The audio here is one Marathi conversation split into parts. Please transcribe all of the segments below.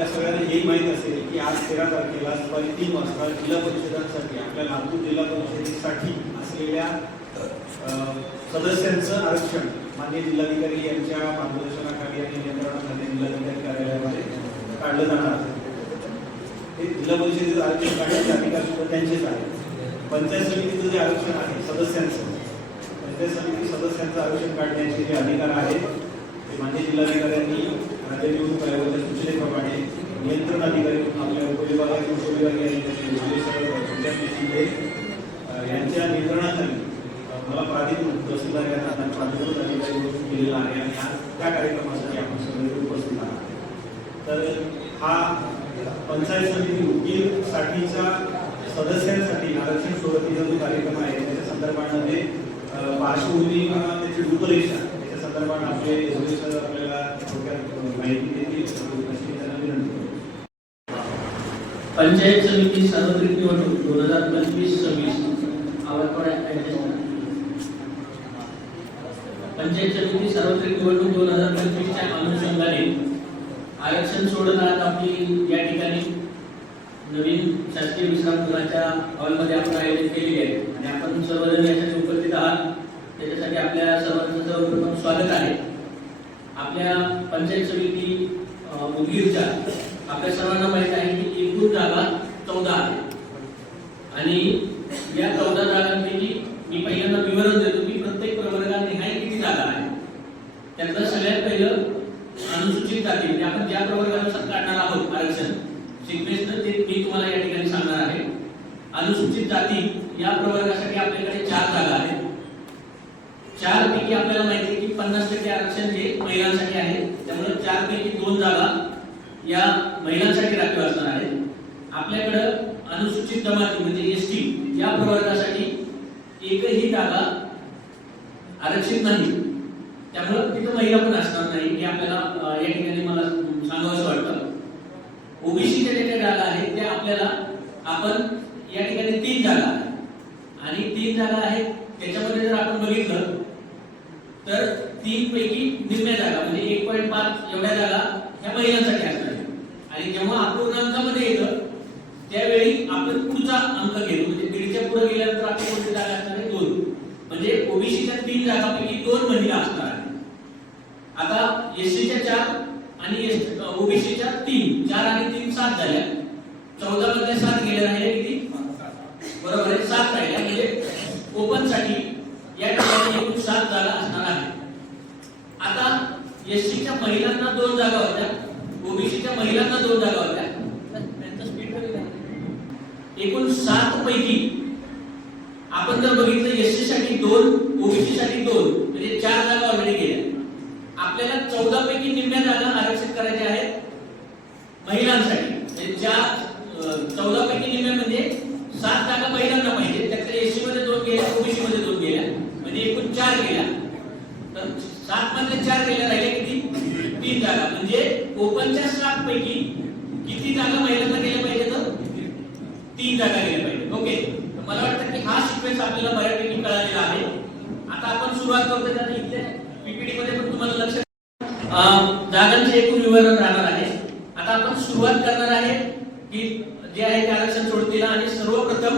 आपल्या सगळ्यांना हे माहीत असेल की आज तेरा तारखेला दुपारी तीन वाजता जिल्हा परिषदांसाठी आपल्या लातूर जिल्हा परिषदेसाठी असलेल्या सदस्यांचं आरक्षण मान्य जिल्हाधिकारी यांच्या मार्गदर्शनाखाली आणि नियंत्रणाखाली जिल्हाधिकारी कार्यालयामध्ये काढलं जाणार ते जिल्हा परिषदेचं आरक्षण काढण्याचे अधिकार सुद्धा त्यांचेच आहे पंचायत समितीचं जे आरक्षण आहे सदस्यांचं पंचायत समिती सदस्यांचं आरक्षण काढण्याचे जे अधिकार आहेत ते मान्य जिल्हाधिकाऱ्यांनी राज्य निवडणूक आयोगाच्या सूचनेप्रमाणे नियंत्रण अधिकारी आपल्या उपविभागाचे उपविभागीय अधिकारी यांच्या नियंत्रणाखाली मला प्राधिकृत तहसीलदार यांना प्राधिकृत अधिकारी म्हणून केलेला आहे आणि त्या कार्यक्रमासाठी आपण सगळे उपस्थित आहात. तर हा पंचायत समिती वकीलसाठीच्या सदस्यांसाठी आरक्षण सोडतीचा जो कार्यक्रम आहे त्याच्या संदर्भामध्ये पार्श्वभूमी किंवा त्याची रूपरेषा त्याच्या संदर्भात आपले आपल्याला थोडक्यात माहिती देतील अशी त्यांना विनंती करतो. पंचायत समिती सार्वत्रिक निवडणूक दोन हजार पंचवीस सव्वीस. पंचायत समिती सार्वत्रिक निवडणूक दोन हजार पंचवीसच्या अनुषंगाने आरक्षण सोडत आपली या ठिकाणी. नवीन शासकीय विश्रामगृहाच्या हॉलमध्ये आपण आयोजित केलेली आहे. आणि आपण सर्वजण यासाठी उपस्थित आहात. त्याच्यासाठी आपल्या सर्वांचं सर्वप्रथम स्वागत आहे. आपल्या पंचायत समिती अ, उदगीरच्या आपल्या सर्वांना माहीत आहे की एकूण जागा चौदा आहे. आणि या चौदा जागांपैकी मी पहिल्यांदा विवरण देतो की प्रत्येक प्रवर्गात निहाय किती जागा आहे त्यातलं सगळ्यात पहिलं अनुसूचित जाती म्हणजे आपण ज्या प्रवर्गानुसार काढणार आहोत आरक्षण सिक्वेन्सनं ते मी तुम्हाला या ठिकाणी सांगणार आहे. अनुसूचित जाती या प्रवर्गासाठी आपल्याकडे चार जागा आहेत. चार पैकी आपल्याला माहिती आहे की पन्नास टक्के आरक्षण हे महिलांसाठी आहे. त्यामुळे चार पैकी दोन जागा या महिलांसाठी राखीव असणार आहे आपल्याकडं अनुसूचित जमाती म्हणजे एस टी या प्रवर्गासाठी एकही जागा आरक्षित नाही. त्यामुळं तिथं महिला पण असणार नाही हे आपल्याला या ठिकाणी मला सांगावंसं वाटतं. ओबीसीच्या ज्या काही जागा आहेत त्या आपल्याला आपण या ठिकाणी तीन जागा आहेत. आणि तीन जागा आहेत त्याच्यामध्ये जर आपण बघितलं तर तीन पैकी निम्म्या जागा म्हणजे एक पॉईंट पाच एवढ्या जागा ह्या महिलांसाठी आहेत. आणि जेव्हा अपूर्णांकामध्ये येतं त्यावेळी आपण पुढचा अंक घेतो. म्हणजे दीडच्या पुढे गेल्यानंतर आपण कोणती जागा असणार आहे? दोन. म्हणजे ओबीसीच्या तीन जागापैकी दोन महिला असणार आहेत. आता एससीच्या चार आणि ओबीसीच्या तीन. चार आणि तीन सात झाल्या. चौदा मध्ये सात गेल्या राहिल्या किती? बरोबर आहे. सात राहिल्या. म्हणजे ओपनसाठी या ठिकाणी एकूण सात जागा असणार आहे आता एससीच्या महिलांना दोन जागा होत्या. महिलांना दोन जागा होत्या त्यांचं कमी झालं. एकूण सात पैकी आपण जर बघितलं एससी साठी दोन ओबीसी साठी दोन म्हणजे चार जागा ऑलरेडी गेल्या आपल्याला चौदा पैकी निम्म्या जागा आरक्षित करायच्या आहेत महिलांसाठी म्हणजे ज्या चौदा पैकी निम्म्या म्हणजे सात जागा महिलांना पाहिजे त्यातल्या एससी मध्ये दोन गेल्या ओबीसी मध्ये दोन गेल्या म्हणजे एकूण चार गेल्या तर सात मधले चार गेल्या राहिल्या किती तीन जागा म्हणजे ओपनच्या सात पैकी किती जागा महिलांना गेल्या पाहिजे तर तीन जागा गेल्या पाहिजे ओके तर मला वाटतं की हा सिक्वेन्स आपल्याला बऱ्यापैकी कळालेला आहे आता आपण सुरुवात करतोय आता इथल्या पीपीटी मध्ये पण तुम्हाला लक्ष अं, जागांचे एकूण विवरण राहणार आहे आता आपण सुरुवात करणार आहे की जे आहे ते आरक्षण सोडतीला आणि सर्वप्रथम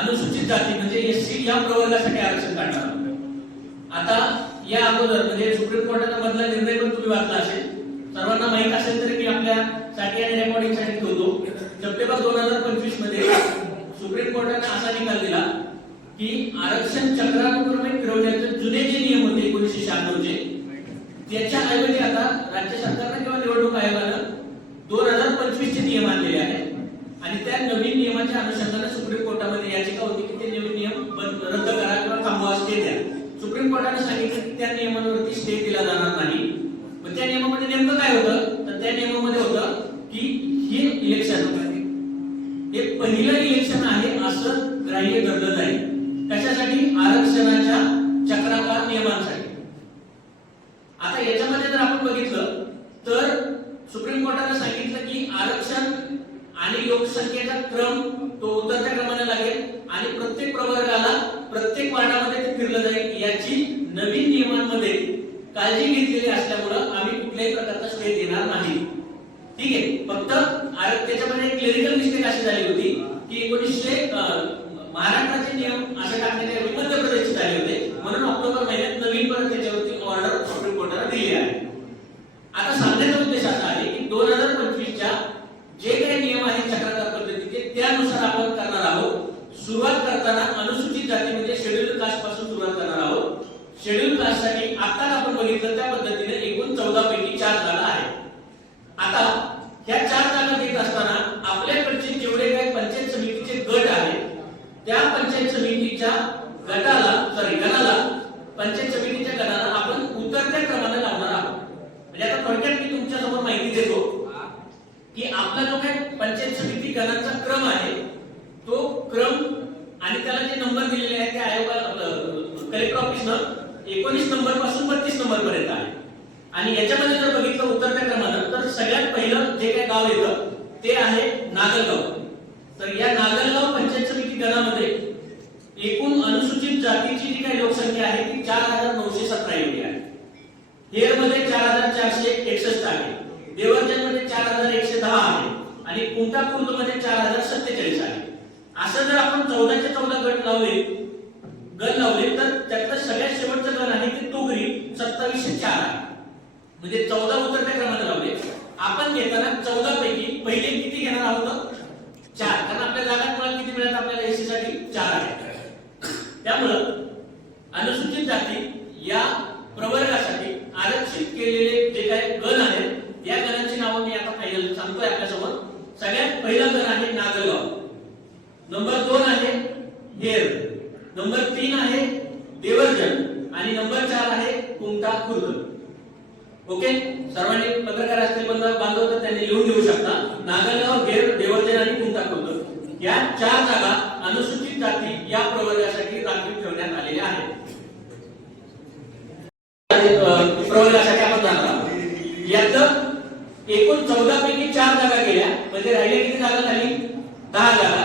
अनुसूचित जाती म्हणजे एससी या प्रवर्गासाठी आरक्षण काढणार आता या अगोदर म्हणजे सुप्रीम कोर्टाचा मधला निर्णय पण तुम्ही वाचला असेल. सर्वांना माहीत असेल तरी मी आपल्यासाठी आणि रेकॉर्डिंगसाठी ठेवतो सप्टेंबर दोन हजार पंचवीसमध्ये सुप्रीम कोर्टाने असा निकाल दिला की आरक्षण चक्रानुक्रमे फिरवण्याचे जुने जे नियम होते एकोणीसशे शहाण्णवचे त्याच्या ऐवजी आता राज्य सरकारनं किंवा निवडणूक आयोगानं दोन हजार पंचवीस चे नियम आणलेले आहेत. आणि त्या नवीन नियमाच्या अनुषंगाने सुप्रीम कोर्टामध्ये याचिका होती की ते नवीन नियम रद्द करा किंवा थांबवा स्टे द्या. सुप्रीम कोर्टाने सांगितलं की त्या नियमांवरती स्टे दिला जाणार नाही. मग त्या नियमामध्ये नेमकं काय होतं? तर त्या नियमामध्ये होतं की हे इलेक्शन हे पहिलं इलेक्शन आहे असं ग्राह्य धरलं जाईल कशासाठी? आरक्षणाच्या चक्राकार नियमांसाठी. आता याच्या जर आपण बघितलं तर सुप्रीम कोर्टाने सांगितलं की आरक्षण आणि लोकसंख्येचा क्रम तो उतरत्या क्रमाने लागेल. आणि प्रत्येक प्रवर्गाला प्रत्येक वार्डामध्ये ते फिरलं जाईल. याची नवीन नियमांमध्ये काळजी घेतलेली असल्यामुळं आम्ही कुठल्याही प्रकारचा स्टे देणार नाही. ठीक आहे? फक्त त्याच्यामध्ये एक क्लिरिकल मिस्टेक अशी झाली होती की एकोणीसशे महाराष्ट्राचे नियम असे टाकण्याच्या ऐवजी मध्य प्रदेशचे झाले होते. म्हणून ऑक्टोबर महिन्यात नवीन परत त्याच्यावरती ऑर्डर सुप्रीम कोर्टाला दिली आहे. आता सांगण्याचा उद्देश असा आहे की दोन हजार पंचवीसच्या जे काही नियम आहेत चक्राकार पद्धतीचे त्यानुसार आपण करणार आहोत सुरुवात करताना अनुसूचित जाती म्हणजे शेड्यूल कास्टपासून सुरुवात करणार आहोत शेड्यूल कास्टसाठी आता आपण बघितलं त्या पद्धतीने एकूण चौदा पैकी चार जागा आहेत आता ह्या चार जागा देत असताना आपल्याकडचे जेवढे काही पंचायत समितीचे गट आहेत त्या पंचायत समितीच्या गटाला सॉरी गणाला पंचायत समितीच्या गणाला आपण उतरत्या क्रमाने लावणार आहोत. म्हणजे आता थोडक्यात मी तुमच्यासमोर माहिती देतो की आपला जो काही पंचायत समिती गणांचा क्रम आहे तो क्रम आणि त्याला जे नंबर दिलेले आहेत ते आयोगा कलेक्टर ऑफिसनं एकोणीस नंबरपासून बत्तीस नंबर पर्यंत आहे. आणि याच्यामध्ये जर बघितलं उतरत्या क्रमानं तर सगळ्यात पहिलं जे काही गाव येतं ते आहे नागलगाव. तर या नागलगाव पंचायत समिती गणामध्ये एकूण अनुसूचित जातीची जी काही लोकसंख्या आहे ती चार हजार नऊशे सतरा एवढी आहे. हेरमध्ये चार हजार चारशे एकसष्ट आहे. देवर्जनमध्ये चार हजार एकशे दहा आहे. आणि कुंटा खुर्दमध्ये चार हजार सत्तेचाळीस आहे. असं जर आपण चौदाचे चौदा गट लावले गण लावले तर त्यातलं सगळ्यात शेवटचं गण आहे ते तोगरी सत्तावीसशे चार आहे. म्हणजे चौदा उतरत्या क्रमाने लावले. आपण घेताना चौदा पैकी पहिले किती घेणार आहोत? चार. कारण आपल्या जागा मुळात किती मिळतात आपल्याला एसी साठी? चार आहे. त्यामुळं अनुसूचित जाती या प्रवर्गासाठी आरक्षित केलेले जे काही गण आहेत या गणांची नावं मी आता फायनल सांगतोय आपल्यासमोर. सगळ्यात पहिला गण आहे नागलगाव नंबर दोन आहे हेर. नंबर तीन आहे देवर्जन. आणि नंबर चार आहे कुमटा खुर्द. ओके? सर्वांनी पत्रकार असतील बंध- बांधव तर त्यांनी लिहून घेऊ शकता. नागलगाव हेर देवर्जन आणि कुमटा खुर्द. या चार जागा अनुसूचित जाती या प्रवर्गासाठी राखीव ठेवण्यात आलेल्या आहेत प्रवर्गासाठी आपण जाणार आहोत. यात एकूण चौदा पैकी चार जागा गेल्या म्हणजे राहिल्या किती जागा झाली? दहा जागा.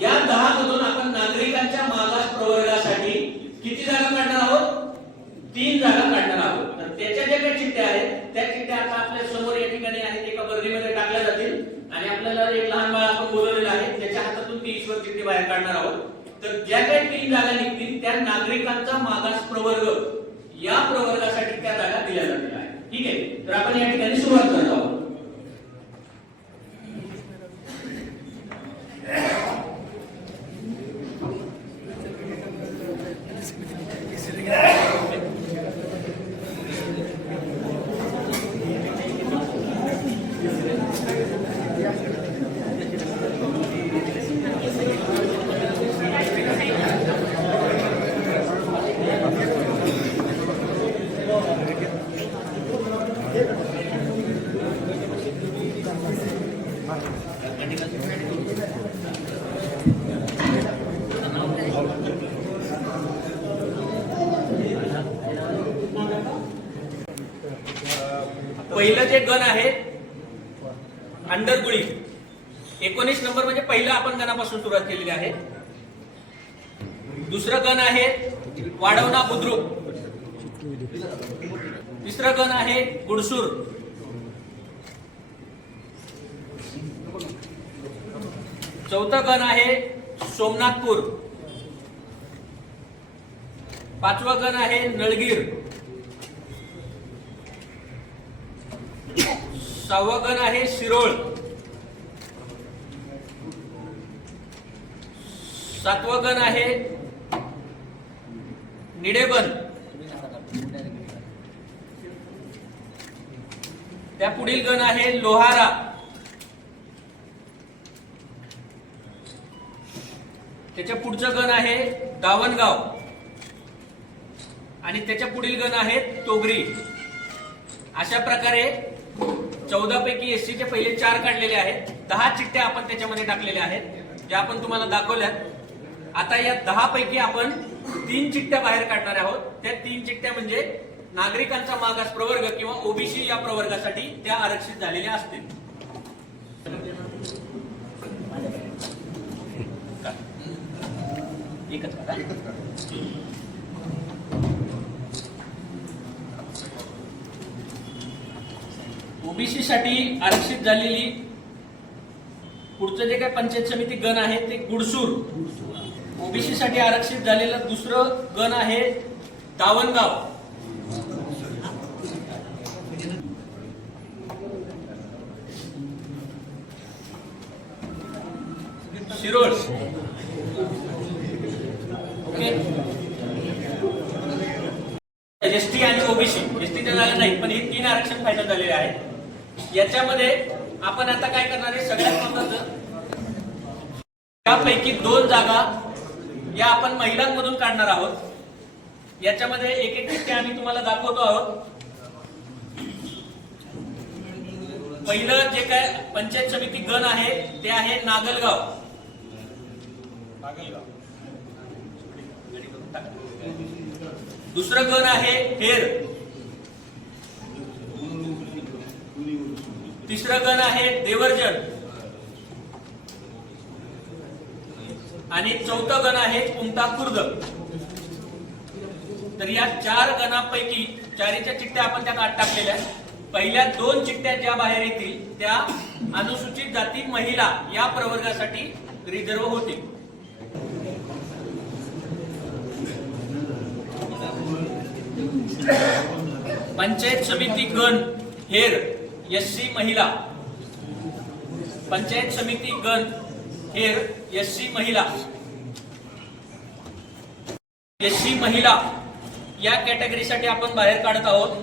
या दहा मधून आपण नागरिकांच्या मागास प्रवर्गासाठी किती जागा काढणार आहोत? तीन जागा काढणार आहोत. तर त्याच्या ज्या काही चिठ्ठ्या आहेत त्या चिठ्ठ्या आता आपल्यासमोर या ठिकाणी आहेत एका बर्दीमध्ये टाकल्या जातील. आणि आपल्याला एक लहान बाळ आपण बोलवलेलं आहे त्याच्या हातातून बाहेर काढणार आहोत. तर ज्या काही तीन जागा निघतील त्या नागरिकांचा मागास प्रवर्ग या प्रवर्गासाठी त्या जागा दिल्या जातील. आहे ठीक आहे? तर आपण या ठिकाणी सुरुवात करत आहोत पहिलं जे गण आहे अंडरगुळी एकोणीस नंबर म्हणजे पहिलं आपण गणापासून सुरुवात केलेली आहे दुसरं गण आहे वाढवणा बुद्रुक. तिसरं गण आहे गुडसूर. चौथं गण आहे सोमनाथपूर. पाचवं गण आहे नळगीर. सहावं गण आहे शिरोळ. सातवं गण आहे निडेबन त्या पुढील गण आहे लोहारा. त्याच्या पुढचं गण आहे दावणगाव. आणि त्याच्या पुढील गण आहे तोगरी. अशा प्रकारे चौदा पैकी एससीचे पहिले चार काढलेले आहेत. दहा चिठ्ठ्या आपण त्याच्यामध्ये टाकलेल्या आहेत. ज्या आपण तुम्हाला दाखवल्यात. आता या दहा पैकी आपण तीन चिठ्ठ्या बाहेर काढणार आहोत. त्या तीन चिठ्ठ्या म्हणजे नागरिकांचा मागास प्रवर्ग किंवा ओबीसी या प्रवर्गासाठी त्या आरक्षित झालेल्या असतील. एकच ओबीसी साठी आरक्षित झालेली पुढचं जे काही पंचायत समिती गण आहे ते गुडसूर. ओबीसी साठी आरक्षित झालेलं दुसरं गण आहे दावणगाव. शिरोळ. ओके. एसटी आणि ओबीसी एसटीच्या जागा नाही पण हे तीन आरक्षण फायदा झालेले आहेत. याच्यामध्ये आपण आता काय करणार आहे? सगळ्यात महत्वाचं त्यापैकी दोन जागा या आपण महिलांमधून काढणार आहोत. याच्यामध्ये एक एक टक्के आम्ही तुम्हाला दाखवतो आहोत. पहिलं जे काय पंचायत समिती गण आहे ते आहे नागलगाव. दुसरं गण आहे हेर. तिसरं गण आहे देवर्जन. आणि चौथं गण आहे कुमटा खुर्द. तर या चार गणांपैकी चारीच्या चिठ्ठ्या आपण त्या आत टाकलेल्या आहेत. पहिल्या दोन चिठ्ठ्या ज्या बाहेर येतील त्या अनुसूचित जाती महिला या प्रवर्गासाठी रिझर्व होतील. पंचायत समिती गण हेर एससी महिला. पंचायत समिती गण हेर एससी महिला। एससी महिला या कॅटेगरीसाठी आपण बाहेर काढत आहोत.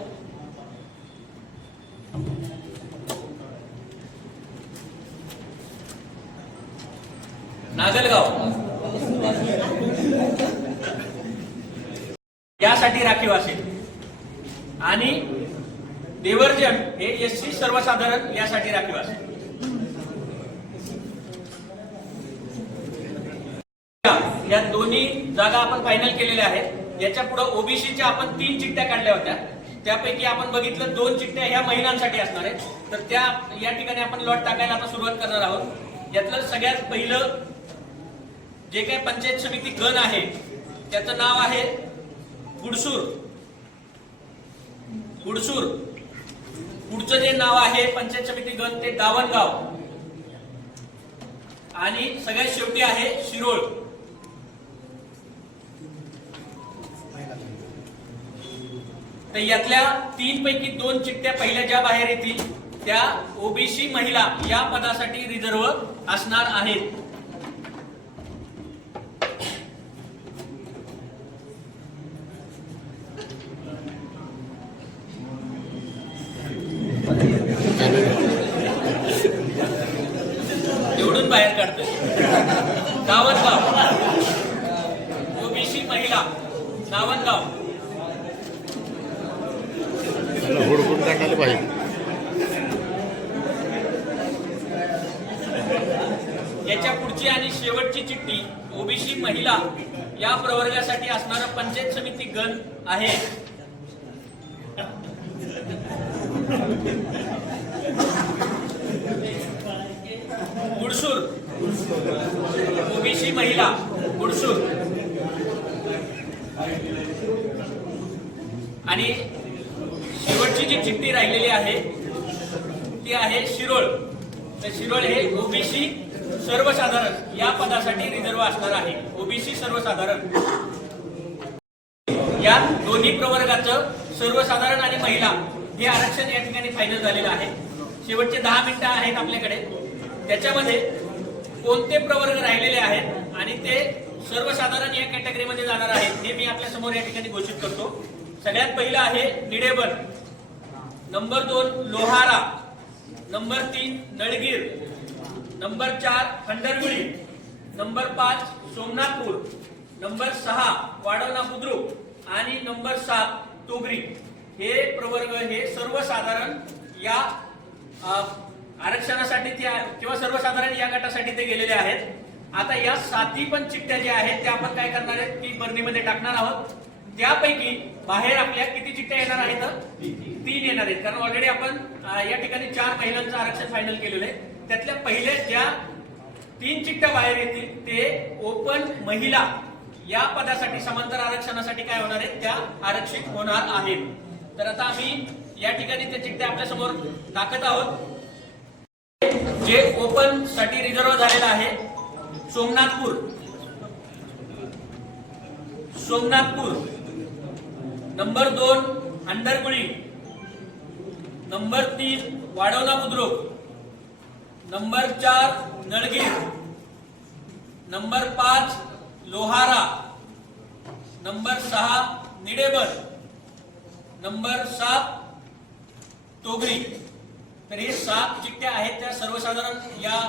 नागलगाव. यासाठी राखीव असेल. आणि देवर्जन हे एस सी सर्वसाधारण यासाठी राखीव असेल. या दोन्ही जागा आपण फायनल केलेल्या आहेत. याच्यापुढे ओबीसीच्या आपण तीन चिठ्ठ्या काढल्या होत्या. त्यापैकी आपण बघितलं दोन चिठ्ठ्या ह्या महिलांसाठी असणार आहेत. तर त्या या ठिकाणी आपण लॉट टाकायला आता सुरुवात करणार आहोत. यातलं सगळ्यात पहिलं जे काही पंचायत समिती गण आहे त्याचं नाव आहे गुडसूर गुडसूर पुढचं जे नाव आहे पंचायत समिती गण ते दावणगाव. आणि सगळ्यात शेवटी आहे शिरोळ. तर यातल्या तीन पैकी दोन चिठ्ठ्या पहिल्या ज्या बाहेर येतील त्या ओबीसी महिला या पदासाठी रिझर्व असणार आहेत निवडून बाहेर काढतोय दावणगाव ओबीसी महिला दावणगाव त्याला हुडकून काढायला पाहिजे याच्या पुढची आणि शेवटची चिठ्ठी ओबीसी महिला या प्रवर्गासाठी असणारं पंचायत समिती गण आहे. गुडसूर. ओबीसी महिला. गुडसूर. आणि शेवटची जी चिठ्ठी राहिलेली आहे ती आहे शिरोळ. तर शिरोळ हे ओबीसी सर्वसाधारण या पदासाठी रिझर्व असणार आहे. ओबीसी सर्वसाधारण. या दोन्ही प्रवर्गाचं सर्वसाधारण आणि महिला हे आरक्षण या ठिकाणी फायनल झालेलं आहे. शेवटचे दहा मिनिटं आहेत आपल्याकडे. त्याच्यामध्ये कोणते प्रवर्ग राहिलेले आहेत आणि ते सर्वसाधारण या कॅटेगरीमध्ये जाणार आहेत हे मी आपल्यासमोर या ठिकाणी घोषित करतो. सगळ्यात पहिलं आहे निडेबन नंबर दोन लोहारा. नंबर तीन नळगीर. नंबर चार खंडरगुळी नंबर पाच सोमनाथपूर. नंबर सहा वाडवना बुद्रुक आणि नंबर सात तोगरी. हे प्रवर्ग हे सर्वसाधारण या आरक्षणासाठी ते किंवा सर्वसाधारण या गटासाठी ते गेलेले आहेत. आता या साती पण चिठ्ठ्या ज्या आहेत त्या आपण काय करणार आहेत की बर्नीमध्ये टाकणार आहोत. त्यापैकी बाहेर आपल्या किती चिठ्ठ्या येणार आहेत? तीन येणार आहेत. कारण ऑलरेडी आपण या ठिकाणी चार महिलांचं आरक्षण फायनल केलेलं आहे. त्यातल्या पहिल्या ज्या तीन चिठ्ठ्या बाहेर येतील ते ओपन महिला या पदासाठी समांतर आरक्षणासाठी काय होणार आहेत? त्या आरक्षित होणार आहेत. तर आता आम्ही या ठिकाणी त्या चिठ्ठ्या आपल्यासमोर दाखवत आहोत. जे ओपनसाठी रिझर्व झालेलं आहे सोमनाथपूर. सोमनाथपूर. नंबर दोन अंडरगुळी नंबर तीन वाढवला बुद्रुक. नंबर चार नळगीर. नंबर पाच लोहारा. नंबर सहा निडेबर नंबर सात तोगरी. तर हे सात चिठ्ठ्या आहेत त्या सर्वसाधारण या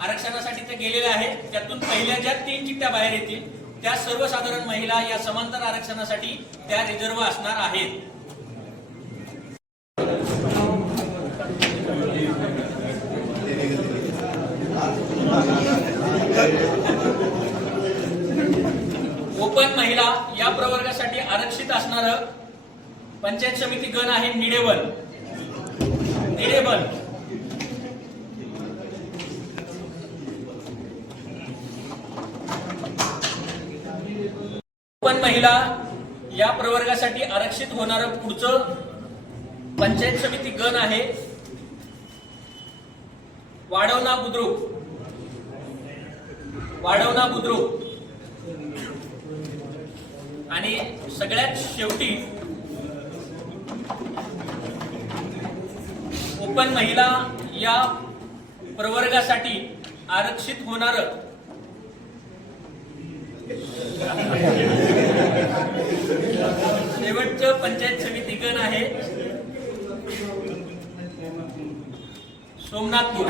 आरक्षणासाठी त्या गेलेल्या आहेत. त्यातून पहिल्या ज्या तीन चिठ्ठ्या बाहेर येतील त्या सर्वसाधारण महिला या समांतर आरक्षणासाठी त्या रिझर्व असणार आहेत ओपन महिला या प्रवर्गासाठी आरक्षित असणार पंचायत समिती गण आहे निडेबल. निडेबल. पण महिला या प्रवर्गासाठी आरक्षित होणार पुढचं पंचायत समिती गण आहे वाढवणा बुद्रुक. वाढवणा बुद्रुक. आणि सगळ्यात शेवटी ओपन महिला या प्रवर्गासाठी आरक्षित होणार. शेवटचं पंचायत समिती गण आहे. सोमनाथपूर.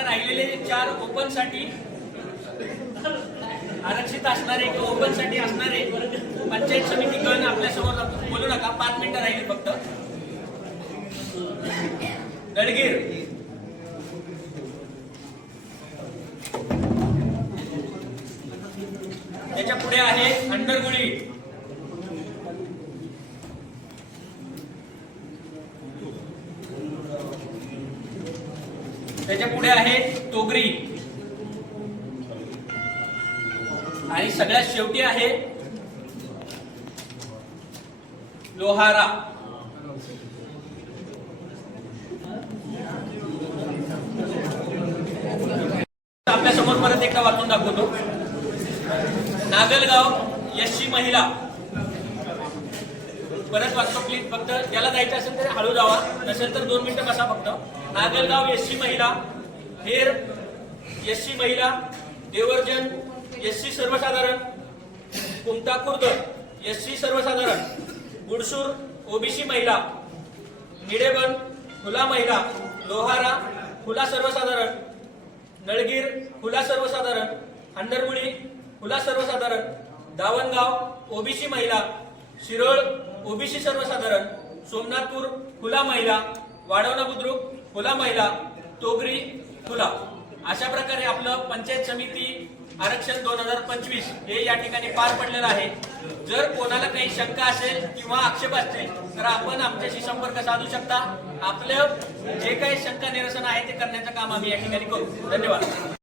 आता राहिलेले चार ओपनसाठी आरक्षित असणारे किंवा ओपनसाठी असणारे पंचायत समिती गण आपल्यासमोर बोलू नका पाच मिनिटं राहिली फक्त. दडगीर. त्याच्या पुढे आहे अंडरगुळी त्याच्या पुढे आहे तोगरी. आणि सगळ्यात शेवटी आहे लोहारा. आपल्यासमोर परत एकदा वाचून दाखवतो. नागलगाव यशी महिला. परत वाचतो प्लीज फक्त त्याला जायचं असेल तर हळू जावा. नसेल तर दोन मिनिटं बसा फक्त. नागलगाव एससी महिला. हेर एससी महिला देवर्जन एससी सर्वसाधारण कुमता खुर्द एस सी सर्वसाधारण गुडसूर ओबीसी महिला निडेबन खुला महिला लोहारा खुला सर्वसाधारण नळगीर खुला सर्वसाधारण हंडरमुळी खुला सर्वसाधारण दावणगाव ओबीसी महिला शिरोळ ओबीसी सर्वसाधारण सोमनाथपूर खुला महिला वाढवणा बुद्रुक खुला महिला तोगरी तुला अशा प्रकारे आपलं पंचायत समिती आरक्षण दोन हजार पंचवीस हे या ठिकाणी पार पडलेलं आहे. जर कोणाला काही शंका असेल किंवा आक्षेप असतील तर आपण आमच्याशी संपर्क साधू शकता. आपलं जे काही शंका निरसन आहे ते करण्याचं काम आम्ही या ठिकाणी करू. धन्यवाद.